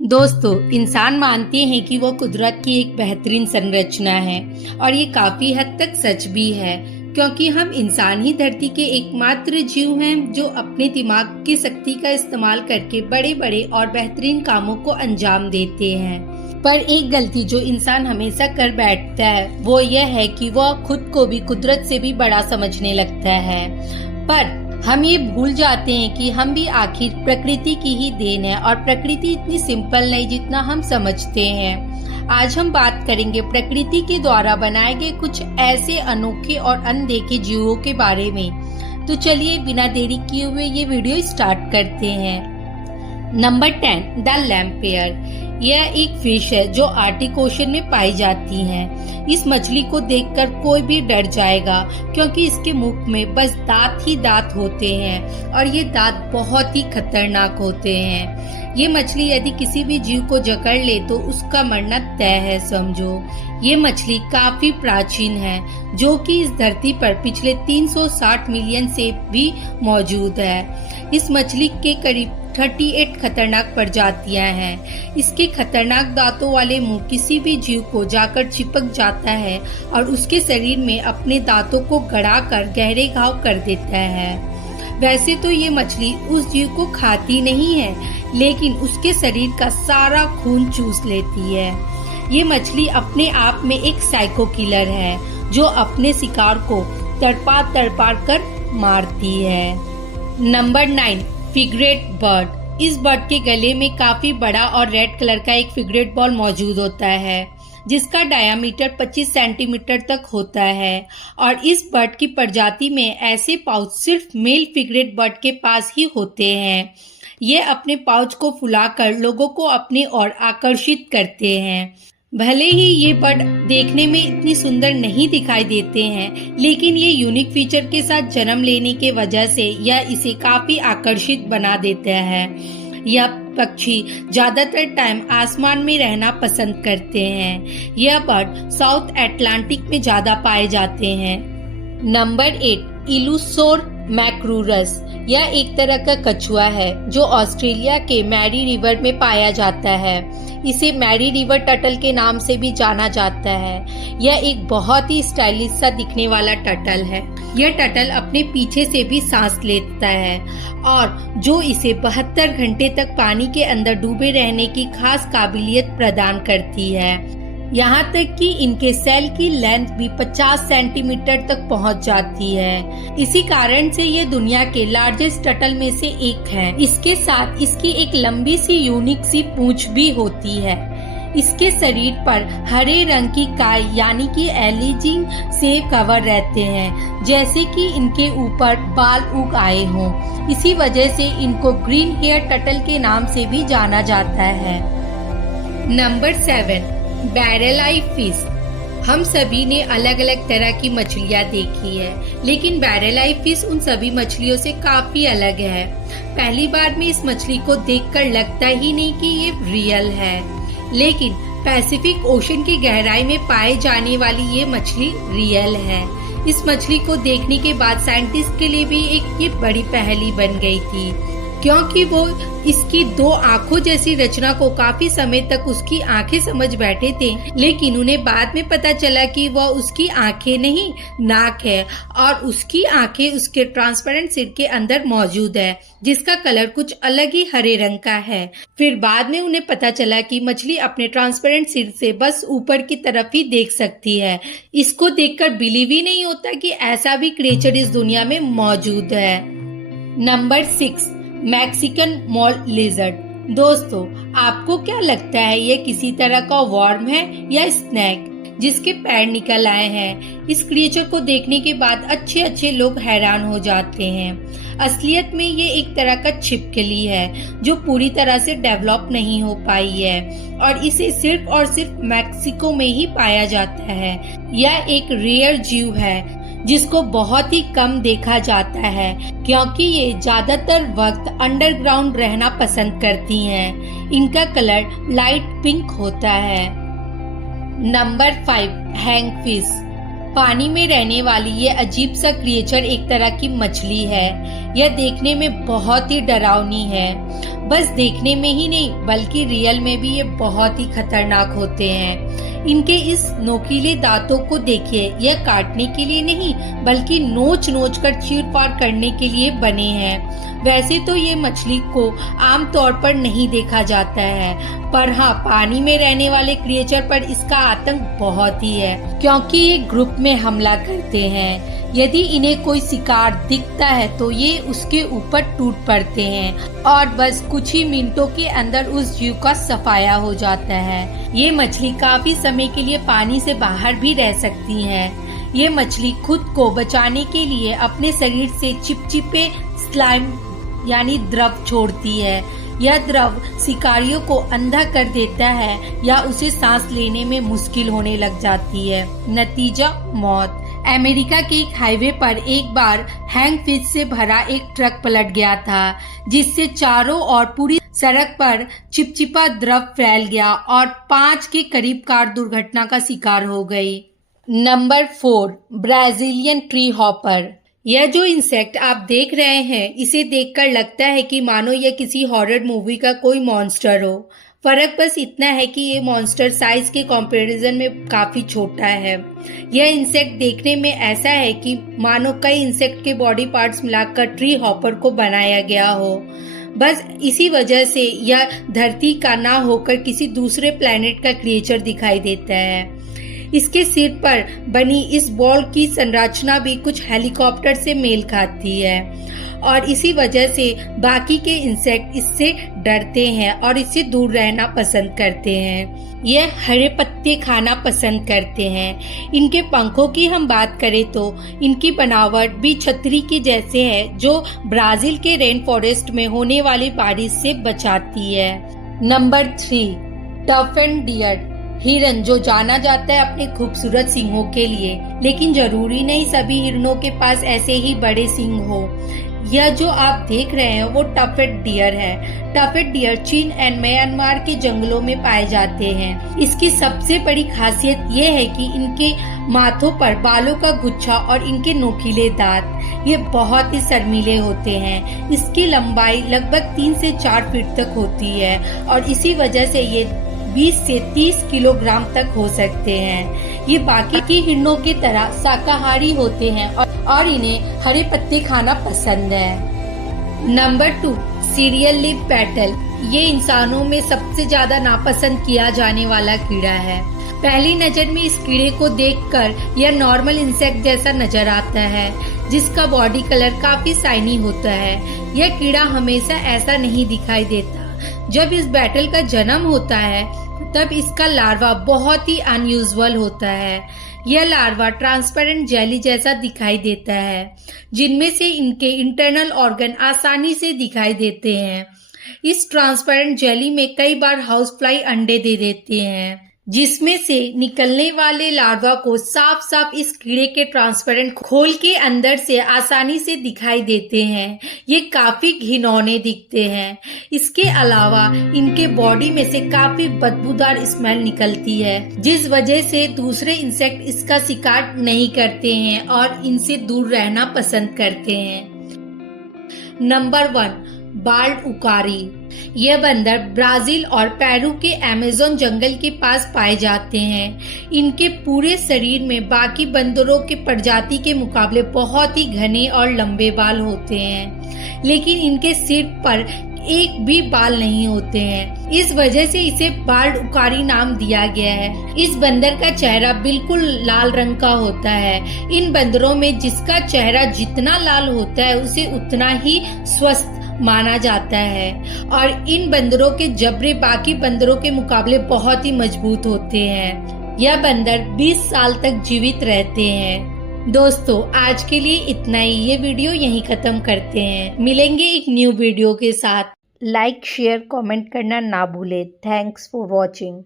दोस्तों, इंसान मानते हैं कि वो कुदरत की एक बेहतरीन संरचना है और ये काफी हद तक सच भी है, क्योंकि हम इंसान ही धरती के एकमात्र जीव हैं जो अपने दिमाग की शक्ति का इस्तेमाल करके बड़े बड़े और बेहतरीन कामों को अंजाम देते हैं। पर एक गलती जो इंसान हमेशा कर बैठता है वो यह है कि वह खुद को भी कुदरत से भी बड़ा समझने लगता है। पर हम ये भूल जाते हैं कि हम भी आखिर प्रकृति की ही देन है और प्रकृति इतनी सिंपल नहीं जितना हम समझते हैं। आज हम बात करेंगे प्रकृति के द्वारा बनाए गए कुछ ऐसे अनोखे और अनदेखे जीवों के बारे में। तो चलिए बिना देरी किए हुए ये वीडियो स्टार्ट करते हैं। Number 10, the lamprey. यह एक फिश है जो आर्टिक ओशन में पाई जाती है। इस मछली को देखकर कोई भी डर जाएगा, क्योंकि इसके मुख में बस दांत ही दांत होते हैं और ये दांत बहुत ही खतरनाक होते हैं। ये मछली यदि किसी भी जीव को जकड़ ले तो उसका मरना तय है समझो। ये मछली काफी प्राचीन है, जो कि इस धरती पर पिछले 360 मिलियन से भी मौजूद है। इस मछली के करीब 38 खतरनाक प्रजातियां हैं। इसके खतरनाक दांतों वाले मुंह किसी भी जीव को जाकर चिपक जाता है और उसके शरीर में अपने दांतों को गड़ाकर गहरे घाव कर देता है। वैसे तो ये मछली उस जीव को खाती नहीं है, लेकिन उसके शरीर का सारा खून चूस लेती है। ये मछली अपने आप में एक साइको किलर है, जो अपने शिकार को तड़पा तड़पा कर मारती है। Number 9, frigate bird. इस बर्ड के गले में काफी बड़ा और रेड कलर का एक फिगरेट बॉल मौजूद होता है, जिसका डायामीटर 25 सेंटीमीटर तक होता है। और इस बर्ड की प्रजाति में ऐसे पाउच सिर्फ मेल फिगरेट बर्ड के पास ही होते हैं। ये अपने पाउच को फुलाकर लोगों को अपनी ओर आकर्षित करते हैं। भले ही ये बर्ड देखने में इतनी सुंदर नहीं दिखाई देते हैं, लेकिन ये यूनिक फीचर के साथ जन्म लेने के वजह से यह इसे काफी आकर्षित बना देता है। यह पक्षी ज्यादातर टाइम आसमान में रहना पसंद करते हैं। यह बर्ड साउथ अटलांटिक में ज्यादा पाए जाते हैं। नंबर 8, इलुसोर मैक्रूरस। यह एक तरह का कछुआ है जो ऑस्ट्रेलिया के मैरी रिवर में पाया जाता है। इसे मैरी रिवर टर्टल के नाम से भी जाना जाता है। यह एक बहुत ही स्टाइलिश सा दिखने वाला टर्टल है। यह टर्टल अपने पीछे से भी सांस लेता है और जो इसे 72 घंटे तक पानी के अंदर डूबे रहने की खास काबिलियत प्रदान करती है। यहाँ तक कि इनके सेल की लेंथ भी 50 सेंटीमीटर तक पहुँच जाती है। इसी कारण से ये दुनिया के लार्जेस्ट टर्टल में से एक है। इसके साथ इसकी एक लंबी सी यूनिक सी पूंछ भी होती है। इसके शरीर पर हरे रंग की काई यानी कि एलिजिंग से कवर रहते हैं, जैसे कि इनके ऊपर बाल उग आए हों। इसी वजह से इनको ग्रीन हेयर टर्टल के नाम से भी जाना जाता है। नंबर 7, बैरल आई फिश। हम सभी ने अलग अलग तरह की मछलियाँ देखी है, लेकिन बैरल आई फिश उन सभी मछलियों से काफी अलग है। पहली बार में इस मछली को देखकर लगता ही नहीं कि ये रियल है, लेकिन पैसिफिक ओशन की गहराई में पाए जाने वाली ये मछली रियल है। इस मछली को देखने के बाद साइंटिस्ट के लिए भी एक ये बड़ी पहेली बन गई थी, क्योंकि वो इसकी 2 आंखों जैसी रचना को काफी समय तक उसकी आंखें समझ बैठे थे, लेकिन उन्हें बाद में पता चला कि वह उसकी आंखें नहीं नाक है और उसकी आंखें उसके ट्रांसपेरेंट सिर के अंदर मौजूद है, जिसका कलर कुछ अलग ही हरे रंग का है। फिर बाद में उन्हें पता चला कि मछली अपने ट्रांसपेरेंट सिर से बस ऊपर की तरफ ही देख सकती है। इसको देखकर बिलीव ही नहीं होता कि ऐसा भी क्रिएचर इस दुनिया में मौजूद है। Number 6, Mexican mall lizard. दोस्तों, आपको क्या लगता है ये किसी तरह का वर्म है या स्नेक जिसके पैर निकल आए हैं? इस क्रिएचर को देखने के बाद अच्छे लोग हैरान हो जाते हैं। असलियत में ये एक तरह का छिपकली है जो पूरी तरह से डेवलप नहीं हो पाई है और इसे सिर्फ और सिर्फ मैक्सिको में ही पाया जाता है। यह एक रेयर जीव है जिसको बहुत ही कम देखा जाता है, क्योंकि ये ज्यादातर वक्त अंडरग्राउंड रहना पसंद करती हैं। इनका कलर लाइट पिंक होता है। नंबर 5, हैंगफिश। पानी में रहने वाली ये अजीब सा क्रिएचर एक तरह की मछली है। यह देखने में बहुत ही डरावनी है। बस देखने में ही नहीं बल्कि रियल में भी ये बहुत ही खतरनाक होते हैं। इनके इस नोकीले दांतों को देखिए, यह काटने के लिए नहीं बल्कि नोच नोच कर चीर-फाड़ करने के लिए बने हैं। वैसे तो ये मछली को आमतौर पर नहीं देखा जाता है, पर हाँ, पानी में रहने वाले क्रिएचर पर इसका आतंक बहुत ही है, क्योंकि ये ग्रुप में हमला करते हैं। यदि इन्हें कोई शिकार दिखता है तो ये उसके ऊपर टूट पड़ते हैं और बस कुछ ही मिनटों के अंदर उस जीव का सफाया हो जाता है। ये मछली काफी समय के लिए पानी से बाहर भी रह सकती हैं। ये मछली खुद को बचाने के लिए अपने शरीर से चिपचिपे स्लाइम यानी द्रव छोड़ती है। यह द्रव शिकारियों को अंधा कर देता है या उसे सांस लेने में मुश्किल होने लग जाती है। नतीजा मौत। अमेरिका के एक हाईवे पर एक बार हैंगफिश से भरा एक ट्रक पलट गया था, जिससे चारों ओर पूरी सड़क पर चिपचिपा द्रव फैल गया और 5 के करीब कार दुर्घटना का शिकार हो गई। Number 4, Brazilian tree hopper. यह जो इंसेक्ट आप देख रहे हैं, इसे देखकर लगता है कि मानो यह किसी हॉरर मूवी का कोई मॉन्स्टर हो। फर्क बस इतना है कि ये मॉन्स्टर साइज के कंपैरिजन में काफी छोटा है। यह इंसेक्ट देखने में ऐसा है कि मानो कई इंसेक्ट के बॉडी पार्ट्स मिलाकर ट्री हॉपर को बनाया गया हो। बस इसी वजह से यह धरती का ना होकर किसी दूसरे प्लेनेट का क्रिएचर दिखाई देता है। इसके सिर पर बनी इस बॉल की संरचना भी कुछ हेलीकॉप्टर से मेल खाती है और इसी वजह से बाकी के इंसेक्ट इससे डरते हैं और इससे दूर रहना पसंद करते हैं। यह हरे पत्ते खाना पसंद करते हैं। इनके पंखों की हम बात करें तो इनकी बनावट भी छतरी के जैसे है, जो ब्राजील के रेन फॉरेस्ट में होने वाली बारिश से बचाती है। Number 3, tufted deer. हिरन, जो जाना जाता है अपने खूबसूरत सींगों के लिए, लेकिन जरूरी नहीं सभी हिरनों के पास ऐसे ही बड़े सींग हो। यह जो आप देख रहे हैं वो टफेड डियर है। टफेड डियर चीन एंड म्यांमार के जंगलों में पाए जाते हैं। इसकी सबसे बड़ी खासियत ये है कि इनके माथों पर बालों का गुच्छा और इनके नोकीले दांत ये बहुत ही शर्मीले होते हैं। इसकी लंबाई लगभग 3 से 4 फीट तक होती है और इसी वजह से ये 20 से 30 किलोग्राम तक हो सकते हैं। ये बाकी की हिरणों की तरह शाकाहारी होते हैं और इन्हें हरे पत्ते खाना पसंद है। Number 2, serial lip battle. ये इंसानों में सबसे ज्यादा नापसंद किया जाने वाला कीड़ा है। पहली नजर में इस कीड़े को देखकर यह नॉर्मल इंसेक्ट जैसा नजर आता है, जिसका बॉडी कलर काफी शाइनी होता है। यह कीड़ा हमेशा ऐसा नहीं दिखाई देता। जब इस बैटल का जन्म होता है तब इसका लार्वा बहुत ही अनयूजुअल होता है। यह लार्वा ट्रांसपेरेंट जेली जैसा दिखाई देता है, जिनमें से इनके इंटरनल ऑर्गन आसानी से दिखाई देते हैं। इस ट्रांसपेरेंट जेली में कई बार हाउस फ्लाई अंडे दे देते हैं, जिसमें से निकलने वाले लार्वा को साफ साफ इस कीड़े के ट्रांसपेरेंट खोल के अंदर से आसानी से दिखाई देते हैं। ये काफी घिनौने दिखते हैं। इसके अलावा इनके बॉडी में से काफी बदबूदार स्मेल निकलती है, जिस वजह से दूसरे इंसेक्ट इसका शिकार नहीं करते हैं और इनसे दूर रहना पसंद करते हैं। Number 1, bald uakari. यह बंदर ब्राजील और पेरू के अमेज़न जंगल के पास पाए जाते हैं। इनके पूरे शरीर में बाकी बंदरों के प्रजाति के मुकाबले बहुत ही घने और लंबे बाल होते हैं, लेकिन इनके सिर पर एक भी बाल नहीं होते हैं। इस वजह से इसे बाल्ड उकारी नाम दिया गया है। इस बंदर का चेहरा बिल्कुल लाल रंग का होता है। इन बंदरों में जिसका चेहरा जितना लाल होता है उसे उतना ही स्वस्थ माना जाता है और इन बंदरों के जबड़े बाकी बंदरों के मुकाबले बहुत ही मजबूत होते हैं। यह बंदर 20 साल तक जीवित रहते हैं। दोस्तों, आज के लिए इतना ही। ये वीडियो यहीं खत्म करते हैं। मिलेंगे एक न्यू वीडियो के साथ। लाइक, शेयर, कमेंट करना ना भूलें। Thanks for watching.